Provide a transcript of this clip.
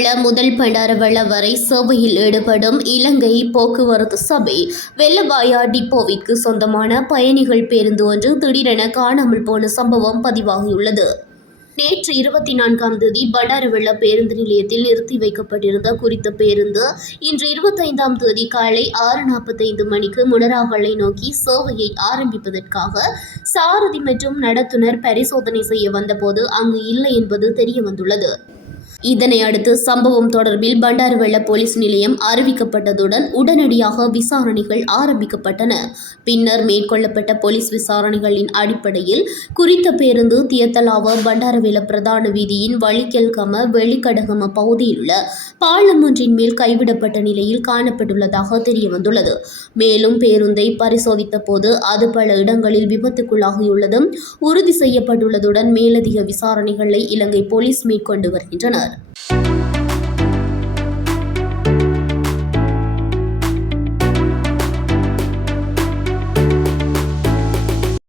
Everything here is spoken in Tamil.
பண்டாரவள முதல் பண்டாரவள வரை சேவையில் ஈடுபடும் இலங்கை போக்குவரத்து சபை வெள்ளவாயா டிப்போவிற்கு சொந்தமான பயணிகள் பேருந்து ஒன்று திடீரென காணாமல் போன சம்பவம் பதிவாகியுள்ளது. நேற்று 24ஆம் தேதி பண்டாரவள பேருந்து நிலையத்தில் நிறுத்தி வைக்கப்பட்டிருந்த குறித்த பேருந்து இன்று 25ஆம் தேதி காலை 6:45 மணிக்கு முனராகலை நோக்கி சேவையை ஆரம்பிப்பதற்காக சாரதி மற்றும் நடத்துனர் பரிசோதனை செய்ய வந்தபோது அங்கு இல்லை என்பது தெரியவந்துள்ளது. இதனை அடுத்து சம்பவம் தொடர்பில் பண்டாரவள போலீஸ் நிலையம் அறிவிக்கப்பட்டதுடன் உடனடியாக விசாரணைகள் ஆரம்பிக்கப்பட்டன. பின்னர் மேற்கொள்ளப்பட்ட போலீஸ் விசாரணைகளின் அடிப்படையில் குறித்த பேருந்து தியத்தலாவ பண்டாரவள பிரதான வீதியின் வலிக்கல்கம வெளிக்கடகம பகுதியில் உள்ள பாலம் ஒன்றின் மேல் கைவிடப்பட்ட நிலையில் காணப்பட்டுள்ளதாக தெரியவந்துள்ளது. மேலும் பேருந்தை பரிசோதித்த போது அது பல இடங்களில் விபத்துக்குள்ளாகியுள்ளதும் உறுதி செய்யப்பட்டுள்ளதுடன் மேலதிக விசாரணைகளை இலங்கை போலீஸ் மேற்கொண்டு வருகின்றனர்.